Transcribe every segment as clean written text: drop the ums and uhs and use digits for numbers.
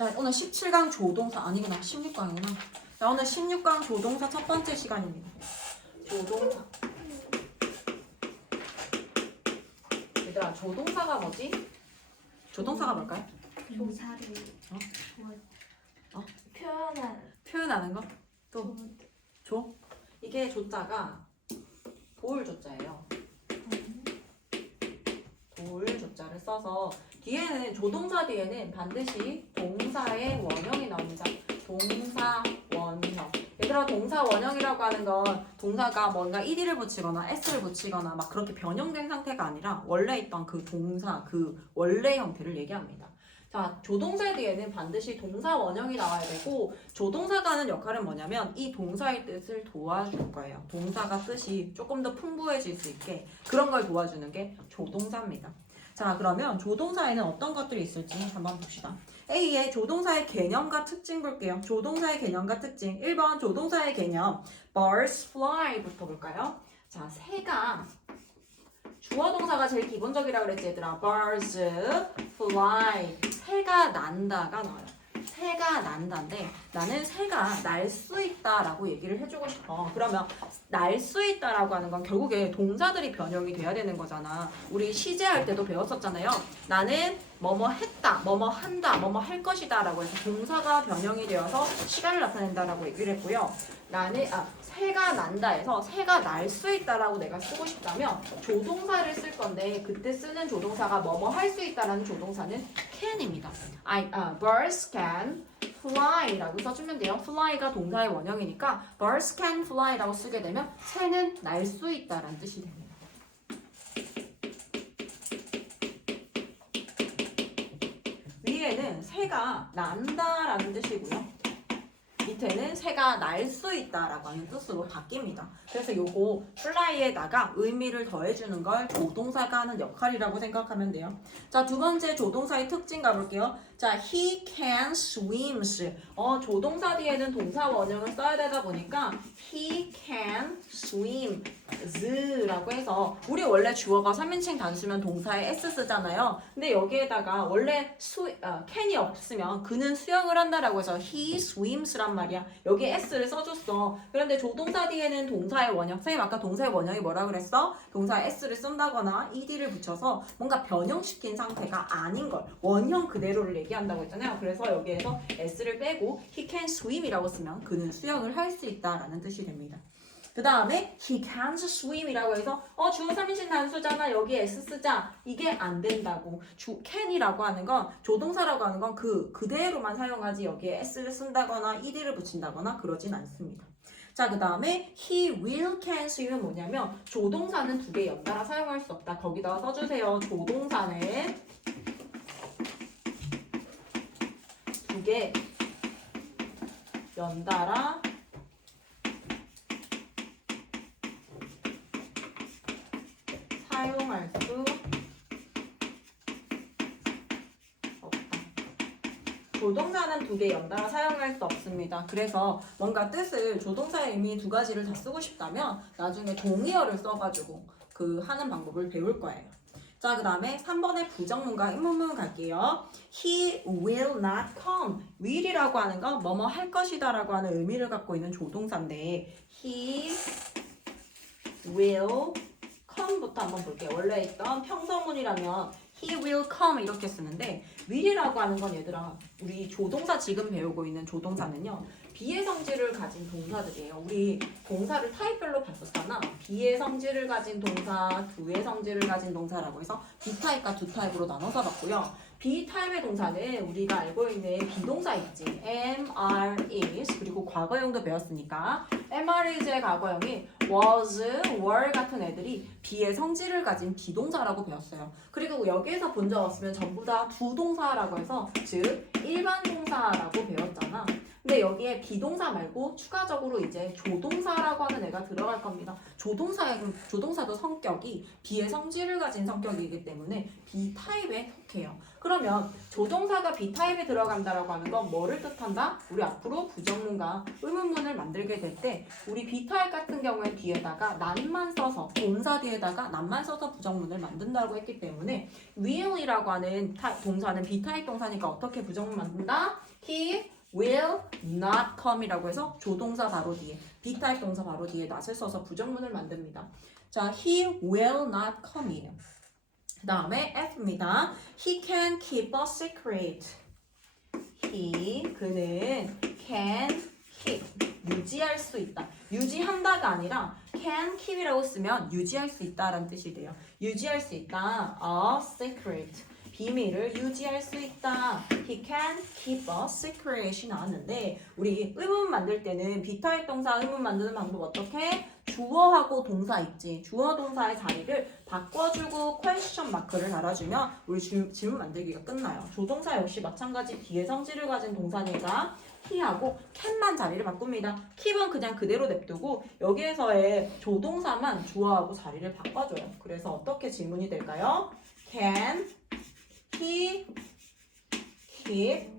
자, 오늘 17강 조동사 아니구나. 16강이구나. 자, 오늘 16강 조동사 첫 번째 시간입니다. 조동사. 얘들아, 조동사가 뭐지? 조동사가 뭘까요? 조사를 표현하는 거? 또 조? 이게 조자가 도울 조자예요. 도울 조자를 써서 뒤에는 조동사 뒤에는 반드시 동사의 원형이 나옵니다. 동사 원형. 얘들아, 동사 원형이라고 하는 건 동사가 뭔가 ed를 붙이거나 s를 붙이거나 막 그렇게 변형된 상태가 아니라 원래 있던 그 동사 그 원래 형태를 얘기합니다. 자, 조동사 뒤에는 반드시 동사 원형이 나와야 되고 조동사가 하는 역할은 뭐냐면 이 동사의 뜻을 도와줄 거예요. 동사가 뜻이 조금 더 풍부해질 수 있게 그런 걸 도와주는 게 조동사입니다. 자, 그러면 조동사에는 어떤 것들이 있을지 한번 봅시다. A의 조동사의 개념과 특징 볼게요. 조동사의 개념과 특징. 1번 조동사의 개념 birds fly부터 볼까요? 자, 새가 주어 동사가 제일 기본적이라고 그랬지 얘들아. birds fly. 새가 난다가 나와요. 새가 난다인데 나는 새가 날 수 있다라고 얘기를 해주고 싶어. 그러면 날 수 있다라고 하는 건 결국에 동사들이 변형이 돼야 되는 거잖아. 우리 시제할 때도 배웠었잖아요. 나는 뭐뭐 했다, 뭐뭐 한다, 뭐뭐 할 것이다 라고 해서 동사가 변형이 되어서 시간을 나타낸다라고 얘기를 했고요. 새가 난다 해서 새가 날 수 있다라고 내가 쓰고 싶다면 조동사를 쓸 건데 그때 쓰는 조동사가 뭐뭐 할 수 있다라는 조동사는 can입니다. Birds can fly라고 써주면 돼요. fly가 동사의 원형이니까 birds can fly라고 쓰게 되면 새는 날 수 있다라는 뜻이 됩니다. 위에는 새가 난다라는 뜻이고요. 밑에는 새가 날 수 있다라고 하는 뜻으로 바뀝니다. 그래서 요거 fly에다가 의미를 더해주는 걸 조동사가 하는 역할이라고 생각하면 돼요. 자, 두 번째 조동사의 특징 가볼게요. 자, he can swims. 조동사 뒤에는 동사 원형을 써야 되다 보니까 he can swims라고 해서 우리 원래 주어가 3인칭 단수면 동사에 s 쓰잖아요. 근데 여기에다가 원래 can이 없으면 그는 수영을 한다라고 해서 he swims란 말이야. 여기에 s를 써줬어. 그런데 조동사 뒤에는 동사의 원형. 선생님 아까 동사의 원형이 뭐라 그랬어? 동사에 s를 쓴다거나 ed를 붙여서 뭔가 변형시킨 상태가 아닌 걸 원형 그대로를 얘기한다고 했잖아요. 그래서 여기에서 s를 빼고 he can swim이라고 쓰면 그는 수영을 할 수 있다라는 뜻이 됩니다. 그 다음에 he can't swim이라고 해서 주어 3인칭 단수잖아. 여기에 s 쓰자. 이게 안 된다고. can이라고 하는 건 조동사라고 하는 건 그대로만 사용하지 여기에 s를 쓴다거나 ed를 붙인다거나 그러진 않습니다. 자, 그 다음에 he will can swim은 뭐냐면 조동사는 두 개 연달아 사용할 수 없다. 거기다가 써주세요. 조동사는 두 개 연달아 사용할 수 없다. 조동사는 두 개 연달아 사용할 수 없습니다. 그래서 뭔가 뜻을 조동사의 의미 두 가지를 다 쓰고 싶다면 나중에 동의어를 써가지고 하는 방법을 배울 거예요. 자, 그 다음에 3번의 부정문과 의문문 갈게요. He will not come. will이라고 하는 건 뭐뭐 할 것이다 라고 하는 의미를 갖고 있는 조동사인데 he will come부터 한번 볼게요. 원래 있던 평서문이라면 he will come 이렇게 쓰는데 will이라고 하는 건 얘들아 우리 조동사 지금 배우고 있는 조동사는요 비의 성질을 가진 동사들이에요. 우리 동사를 타입별로 봤었잖아. 비의 성질을 가진 동사, 두의 성질을 가진 동사라고 해서 B타입과 두 타입으로 나눠서 봤고요. B타입의 동사는 우리가 알고 있는 비동사 있지. am, are, is 그리고 과거형도 배웠으니까 am, are, is의 과거형이 was, were 같은 애들이 B의 성질을 가진 비동사라고 배웠어요. 그리고 여기에서 본 적 없으면 전부 다 두 동사라고 해서 즉 일반 동사라고 배웠잖아. 근데 여기에 비동사 말고 추가적으로 이제 조동사라고 하는 애가 들어갈 겁니다. 조동사도 성격이 B의 성질을 가진 성격이기 때문에 B 타입에 속해요. 그러면 조동사가 B 타입에 들어간다라고 하는 건 뭐를 뜻한다? 우리 앞으로 부정문과 의문문을 만들게 될 때 우리 B 타입 같은 경우에 뒤에다가 난만 써서 동사 뒤에다가 난만 써서 부정문을 만든다고 했기 때문에 will이라고 하는 동사는 B 타입 동사니까 어떻게 부정문 만든다? He will not come이라고 해서 조동사 바로 뒤에 B 타입 동사 바로 뒤에 not을 써서 부정문을 만듭니다. 자, he will not come이에요. 그 다음에 F입니다. He can keep a secret. 그는 can keep 유지할 수 있다. 유지한다가 아니라 can keep이라고 쓰면 유지할 수 있다라는 뜻이 돼요. 유지할 수 있다. A secret. 비밀을 유지할 수 있다. He can keep a secret이 나왔는데 우리 의문 만들 때는 비타입 동사 의문 만드는 방법 어떻게? 주어하고 동사 있지. 주어 동사의 자리를 바꿔주고 퀘스천 마크를 달아주면 우리 질문 만들기가 끝나요. 조동사 역시 마찬가지 뒤에 성질을 가진 동사니까 he하고 can만 자리를 바꿉니다. keep은 그냥 그대로 냅두고 여기에서의 조동사만 주어하고 자리를 바꿔줘요. 그래서 어떻게 질문이 될까요? Can he keep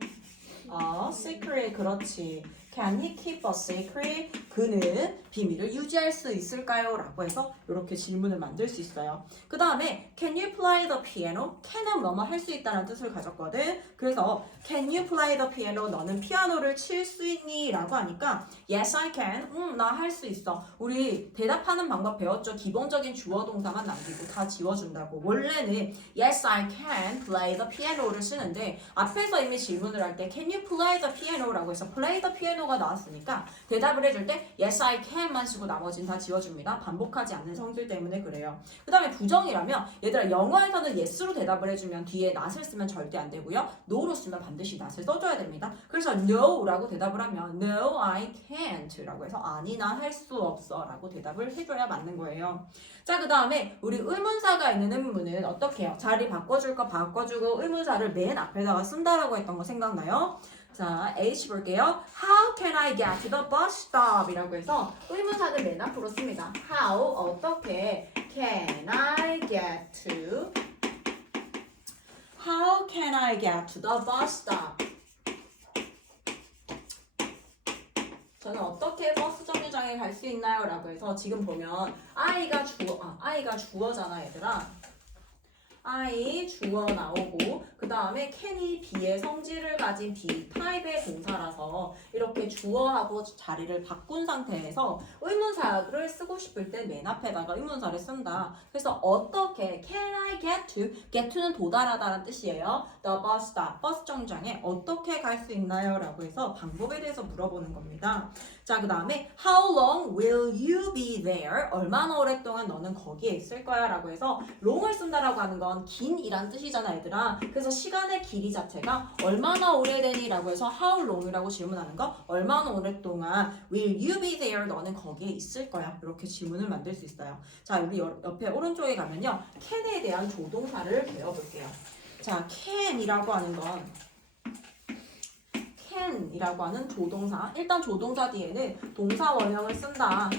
a secret? 그렇지. Can he keep a secret? 그는 비밀을 유지할 수 있을까요? 라고 해서 이렇게 질문을 만들 수 있어요. 그 다음에 Can you play the piano? can은 뭐뭐 할 수 있다는 뜻을 가졌거든. 그래서 Can you play the piano? 너는 피아노를 칠 수 있니? 라고 하니까 Yes, I can. 나 할 수 있어. 우리 대답하는 방법 배웠죠? 기본적인 주어 동사만 남기고 다 지워준다고. 원래는 Yes, I can play the piano를 쓰는데 앞에서 이미 질문을 할 때 Can you play the piano? 라고 해서 play the piano가 나왔으니까 대답을 해줄 때 Yes, I can만 쓰고 나머지는 다 지워줍니다. 반복하지 않는 성질 때문에 그래요. 그 다음에 부정이라면 얘들아 영어에서는 yes로 대답을 해주면 뒤에 not을 쓰면 절대 안 되고요. no로 쓰면 반드시 not을 써줘야 됩니다. 그래서 no라고 대답을 하면 No, I can't 라고 해서 아니 나 할 수 없어 라고 대답을 해줘야 맞는 거예요. 자, 그 다음에 우리 의문사가 있는 의문문은 어떻게 해요? 자리 바꿔줄 거 바꿔주고 의문사를 맨 앞에다가 쓴다라고 했던 거 생각나요? 자, H 볼게요. How can I get to the bus stop? 이라고 해서 의문사를 맨 앞으로 씁니다. How, 어떻게 can I get to How can I get to the bus stop? 저는 어떻게 버스 정류장에 갈 수 있나요? 라고 해서 지금 보면 I가 주어잖아 얘들아. I 주어 나오고 그 다음에 can이 B의 성질을 가진 B 타입의 동사라서 이렇게 주어하고 자리를 바꾼 상태에서 의문사를 쓰고 싶을 때 맨 앞에다가 의문사를 쓴다. 그래서 어떻게 can I get to? get to는 도달하다는 뜻이에요. The bus stop, 버스 정류장에 어떻게 갈 수 있나요? 라고 해서 방법에 대해서 물어보는 겁니다. 자, 그 다음에 How long will you be there? 얼마나 오랫동안 너는 거기에 있을 거야? 라고 해서 long을 쓴다라고 하는 건 긴이란 뜻이잖아 얘들아. 그래서 시간의 길이 자체가 얼마나 오래되니? 라고 해서 how long이라고 질문하는 거 얼마나 오랫동안 will you be there? 너는 거기에 있을 거야. 이렇게 질문을 만들 수 있어요. 자, 우리 옆에 오른쪽에 가면요 can에 대한 조동사를 배워볼게요. 자, can이라고 하는 건 can이라고 하는 조동사. 일단 조동사 뒤에는 동사 원형을 쓴다.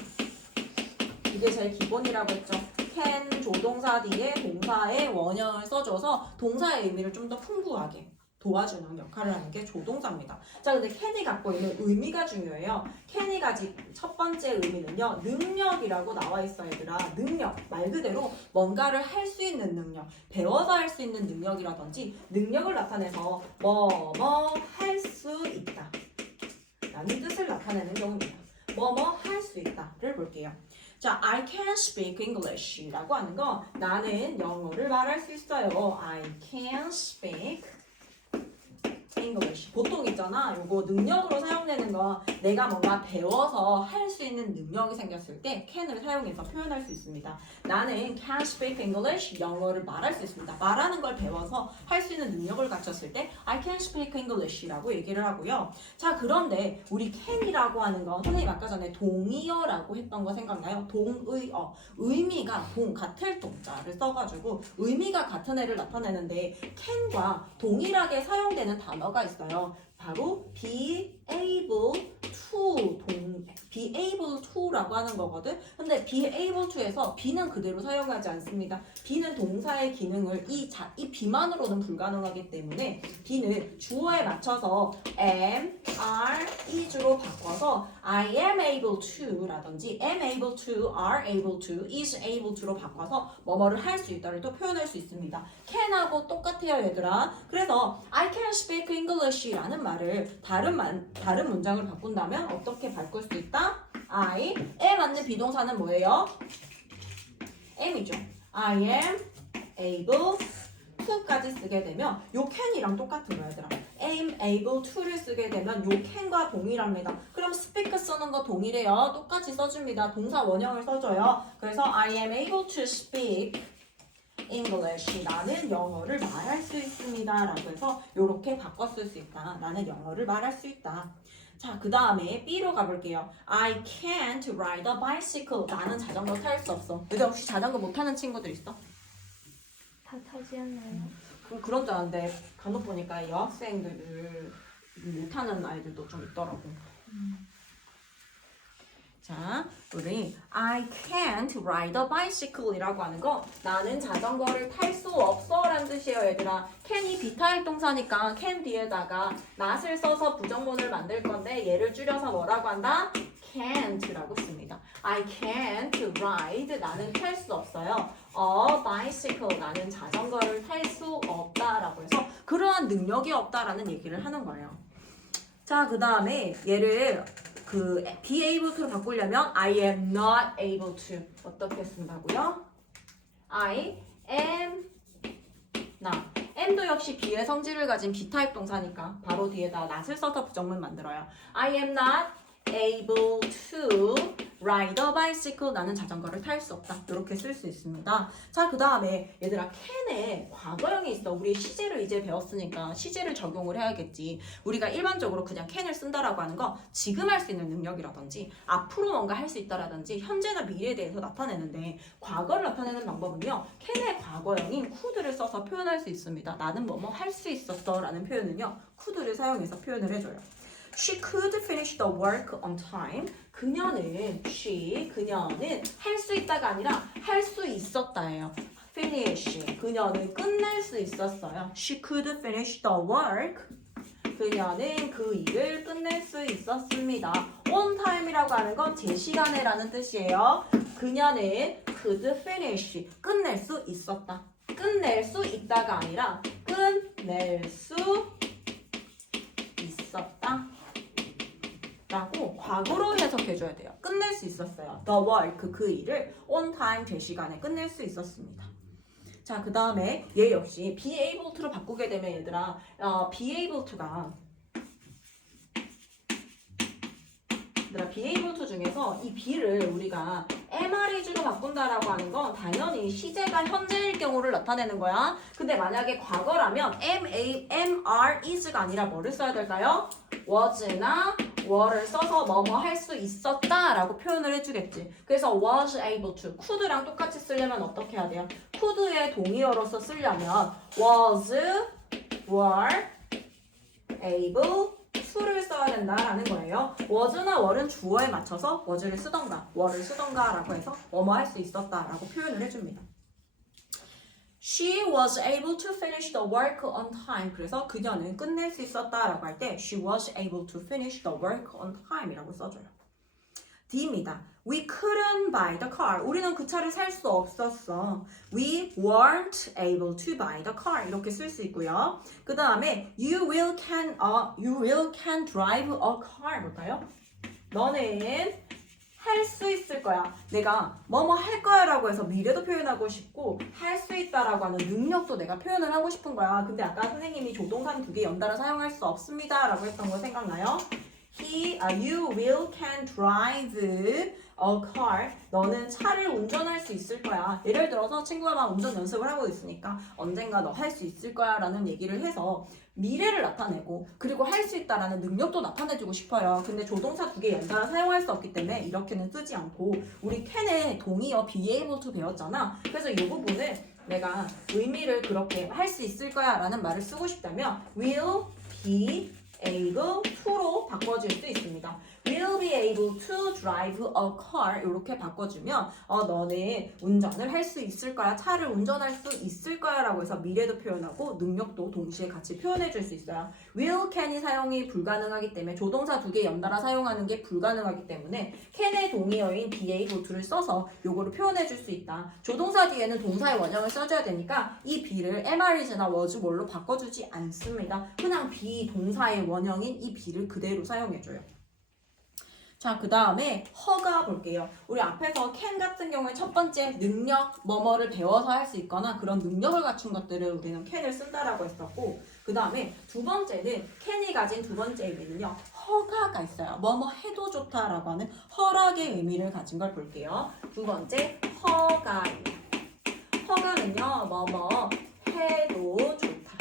이게 제일 기본이라고 했죠. can 조동사 뒤에 동사의 원형을 써줘서 동사의 의미를 좀 더 풍부하게 도와주는 역할을 하는 게 조동사입니다. 자, 근데 can이 갖고 있는 의미가 중요해요. can이 가진 첫 번째 의미는요. 능력이라고 나와 있어요, 얘들아. 능력. 말 그대로 뭔가를 할 수 있는 능력. 배워서 할 수 있는 능력이라든지 능력을 나타내서 뭐 할 수 있다 라는 뜻을 나타내는 경우입니다. 뭐 할 수 있다를 볼게요. 자, I can speak English 라고 하는 건 나는 영어를 말할 수 있어요. I can speak English. 보통 있잖아. 요거 능력으로 사용되는 거 내가 뭔가 배워서 할 수 있는 능력이 생겼을 때 can을 사용해서 표현할 수 있습니다. 나는 can speak English. 영어를 말할 수 있습니다. 말하는 걸 배워서 할 수 있는 능력을 갖췄을 때 I can speak English라고 얘기를 하고요. 자, 그런데 우리 can이라고 하는 건 선생님 아까 전에 동의어라고 했던 거 생각나요? 동의어. 의미가 같을 동자를 써가지고 의미가 같은 애를 나타내는데 can과 동일하게 사용되는 단어가 있어요. 바로 be able to be able to라고 하는 거거든. 근데 be able to에서 be는 그대로 사용하지 않습니다. be는 동사의 기능을 이 be만으로는 불가능하기 때문에 be는 주어에 맞춰서 am, are, is로 바꿔서 I am able to 라든지 am able to, are able to, is able to로 바꿔서 뭐뭐를 할 수 있다를 또 표현할 수 있습니다. can하고 똑같아요 얘들아. 그래서 I can speak English라는 말을 다른 문장을 바꾼다면 어떻게 바꿀 수 있다? I에 맞는 비동사는 뭐예요? am이죠. I am able to까지 쓰게 되면 요 can이랑 똑같은 거야 얘들아. am able to를 쓰게 되면 요 can과 동일합니다. 그럼 speak 쓰는 거 동일해요. 똑같이 써줍니다. 동사 원형을 써줘요. 그래서 I am able to speak English. 나는 영어를 말할 수 있습니다. 라고 해서 이렇게 바꿔 쓸 수 있다. 나는 영어를 말할 수 있다. 자, 그 다음에 B로 가볼게요. I can't ride a bicycle. 나는 자전거 탈 수 없어. 얘들 혹시 자전거 못 타는 친구들 있어? 다 타지 않나요? 그런 줄 아는데 간혹 보니까 여학생들을 못 타는 아이들도 좀 있더라고. 자, 우리 I can't ride a bicycle 이라고 하는 거 나는 자전거를 탈 수 없어 라는 뜻이에요 얘들아. can이 비타입 동사니까 can 뒤에다가 not을 써서 부정문을 만들 건데 얘를 줄여서 뭐라고 한다? can't라고 씁니다. I can't ride 나는 탈 수 없어요. a bicycle 나는 자전거를 탈 수 없다라고 해서 그러한 능력이 없다라는 얘기를 하는 거예요. 자, 그 다음에 얘를 be able to로 바꾸려면 I am not able to 어떻게 쓴다고요? I am not. am도 역시 be의 성질을 가진 B타입 동사니까 바로 뒤에다 not을 써서 부정문 만들어요. I am not able to ride a bicycle. 나는 자전거를 탈 수 없다. 이렇게 쓸 수 있습니다. 자, 그 다음에 얘들아 can에 과거형이 있어. 우리 시제를 이제 배웠으니까 시제를 적용을 해야겠지. 우리가 일반적으로 그냥 can을 쓴다라고 하는 거 지금 할 수 있는 능력이라든지 앞으로 뭔가 할 수 있다라든지 현재나 미래에 대해서 나타내는데 과거를 나타내는 방법은요. can의 과거형인 could를 써서 표현할 수 있습니다. 나는 뭐뭐 할 수 있었어 라는 표현은요. could를 사용해서 표현을 해줘요. She could finish the work on time. 그녀는 할 수 있다가 아니라 할 수 있었다예요. finish. 그녀는 끝낼 수 있었어요. She could finish the work. 그녀는 그 일을 끝낼 수 있었습니다. on time이라고 하는 건 제 시간에라는 뜻이에요. 그녀는 could finish. 끝낼 수 있었다. 끝낼 수 있다가 아니라 끝낼 수 있었다. 라고 과거로 해석해줘야 돼요. 끝낼 수 있었어요. The work, 그 일을 on time, 제 시간에 끝낼 수 있었습니다. 자, 그 다음에 얘 역시 be able to로 바꾸게 되면 얘들아 be able to가 be able to 중에서 이 be를 우리가 MREG로 바꾼다라고 하는 건 당연히 시제가 현재일 경우를 나타내는 거야. 근데 만약에 과거라면 MRES가 아니라 뭐를 써야 될까요? was나 were를 써서 뭐뭐 할 수 있었다 라고 표현을 해주겠지. 그래서 was able to, could랑 똑같이 쓰려면 어떻게 해야 돼요? could의 동의어로서 쓰려면 was, were, able to를 써야 된다라는 거예요. was나 were는 주어에 맞춰서 was를 쓰던가 were를 쓰던가 라고 해서 뭐뭐 할 수 있었다 라고 표현을 해줍니다. She was able to finish the work on time. 그래서 그녀는 끝낼 수 있었다라고 할 때 she was able to finish the work on time이라고 써줘요. D입니다. We couldn't buy the car. 우리는 그 차를 살 수 없었어. We weren't able to buy the car. 이렇게 쓸 수 있고요. 그 다음에 you will can drive a car. 볼까요? 너는 할 수 있을 거야. 내가 뭐뭐 할 거야 라고 해서 미래도 표현하고 싶고 할 수 있다라고 하는 능력도 내가 표현을 하고 싶은 거야. 근데 아까 선생님이 조동사는 2개 연달아 사용할 수 없습니다 라고 했던 거 생각나요? You will can drive a car. 너는 차를 운전할 수 있을 거야. 예를 들어서 친구가 막 운전 연습을 하고 있으니까 언젠가 너 할 수 있을 거야 라는 얘기를 해서 미래를 나타내고 그리고 할 수 있다라는 능력도 나타내주고 싶어요. 근데 조동사 2개 연달아 사용할 수 없기 때문에 이렇게는 쓰지 않고 우리 can의 동의어 be able to 배웠잖아. 그래서 이 부분을 내가 의미를 그렇게 할 수 있을 거야 라는 말을 쓰고 싶다면 will be able to로 바꿔줄 수 있습니다. will be able to drive a car 이렇게 바꿔주면 너는 운전을 할 수 있을 거야. 차를 운전할 수 있을 거야 라고 해서 미래도 표현하고 능력도 동시에 같이 표현해 줄 수 있어요. will, can이 사용이 불가능하기 때문에 조동사 두 개 연달아 사용하는 게 불가능하기 때문에 can의 동의어인 be able to를 써서 요거를 표현해 줄 수 있다. 조동사 뒤에는 동사의 원형을 써줘야 되니까 이 be를 MR이나 was more로 바꿔주지 않습니다. 그냥 be 동사의 원형인 이 be를 그대로 사용해줘요. 자, 그 다음에 허가 볼게요. 우리 앞에서 can 같은 경우에 첫 번째 능력, 뭐뭐를 배워서 할 수 있거나 그런 능력을 갖춘 것들을 우리는 can을 쓴다라고 했었고, 그 다음에 두 번째는 can이 가진 두 번째 의미는요, 허가가 있어요. 뭐뭐 해도 좋다라고 하는 허락의 의미를 가진 걸 볼게요. 두 번째, 허가입니다. 허가는요, 뭐뭐 해도 좋다.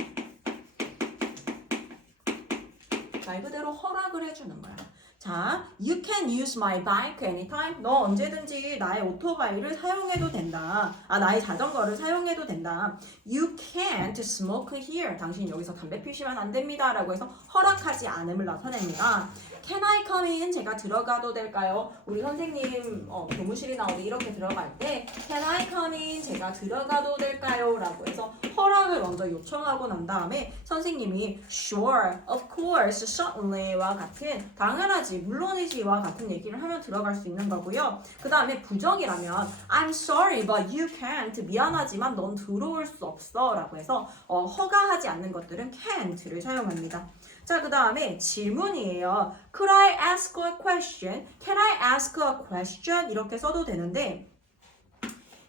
말 그대로 허락을 해주는 거야. 자, you can use my bike anytime. 너 언제든지 나의 오토바이를 사용해도 된다. 나의 자전거를 사용해도 된다. You can't smoke here. 당신 여기서 담배 피시면 안 됩니다. 라고 해서 허락하지 않음을 나타냅니다. Can I come in? 제가 들어가도 될까요? 우리 선생님 교무실이나 어디 이렇게 들어갈 때 Can I come in? 제가 들어가도 될까요? 라고 해서 허락을 먼저 요청하고 난 다음에 선생님이 Sure, of course, certainly와 같은 당연하지, 물론이지와 같은 얘기를 하면 들어갈 수 있는 거고요. 그 다음에 부정이라면 I'm sorry, but you can't. 미안하지만 넌 들어올 수 없어. 라고 해서 허가하지 않는 것들은 can't를 사용합니다. 자, 그 다음에 질문이에요. Could I ask a question? Can I ask a question? 이렇게 써도 되는데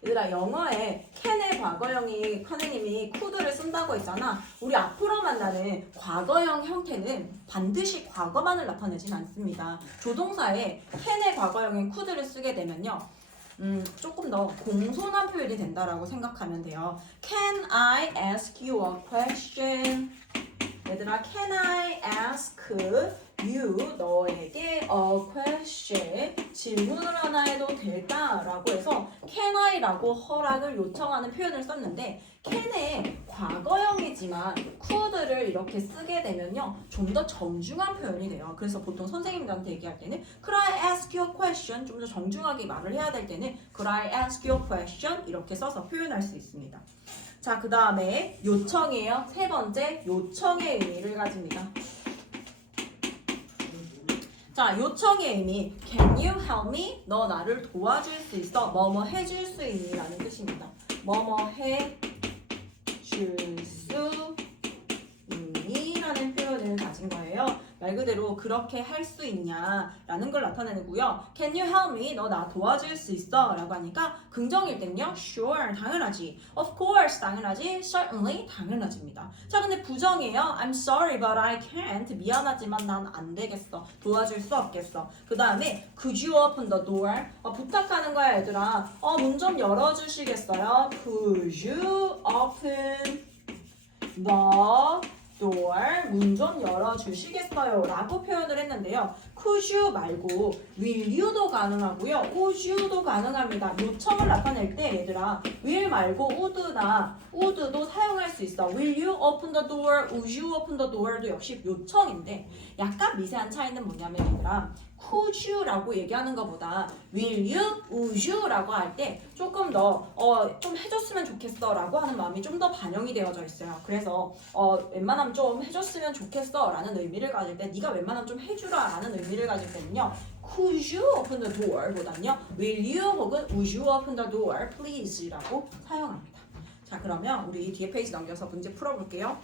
얘들아, 영어에 can의 과거형이 선생님이 could를 쓴다고 했잖아. 우리 앞으로 만나는 과거형 형태는 반드시 과거만을 나타내진 않습니다. 조동사에 can의 과거형인 could를 쓰게 되면요, 조금 더 공손한 표현이 된다라고 생각하면 돼요. Can I ask you a question? 얘들아, can I ask you, 너에게 a question, 질문을 하나 해도 될까라고 해서 can I라고 허락을 요청하는 표현을 썼는데 can의 과거형이지만 could를 이렇게 쓰게 되면요, 좀 더 정중한 표현이 돼요. 그래서 보통 선생님들한테 얘기할 때는 Could I ask you a question? 좀 더 정중하게 말을 해야 될 때는 Could I ask you a question? 이렇게 써서 표현할 수 있습니다. 자, 그 다음에 요청이에요. 세 번째, 요청의 의미를 가집니다. 자, 요청의 의미, Can you help me? 너 나를 도와줄 수 있어? 뭐뭐 해줄 수 있니? 라는 뜻입니다. 뭐뭐 해줄 수 있니? 라는 표현을 가진 거예요. 말 그대로 그렇게 할 수 있냐라는 걸 나타내고요. Can you help me? 너 나 도와줄 수 있어? 라고 하니까 긍정일 때는요, Sure, 당연하지. Of course, 당연하지. Certainly, 당연하지입니다. 자, 근데 부정이에요. I'm sorry, but I can't. 미안하지만 난 안 되겠어. 도와줄 수 없겠어. 그 다음에 Could you open the door? 부탁하는 거야, 얘들아. 문 좀 열어주시겠어요? Could you open the door, 문 좀 열어주시겠어요? 라고 표현을 했는데요. Could you 말고 will you도 가능하고요. would you도 가능합니다. 요청을 나타낼 때 얘들아, will 말고 would도 사용할 수 있어. Will you open the door? Would you open the door도 역시 요청인데 약간 미세한 차이는 뭐냐면 얘들아, could you라고 얘기하는 것보다 will you, would you라고 할 때 조금 더 좀 해줬으면 좋겠어 라고 하는 마음이 좀 더 반영이 되어져 있어요. 그래서 웬만하면 좀 해줬으면 좋겠어 라는 의미를 가질 때, 네가 웬만하면 좀 해주라 라는 의미를 가질 때는요, could you open the door 보다는요, will you 혹은 would you open the door please 라고 사용합니다. 자, 그러면 우리 뒤에 페이지 넘겨서 문제 풀어볼게요.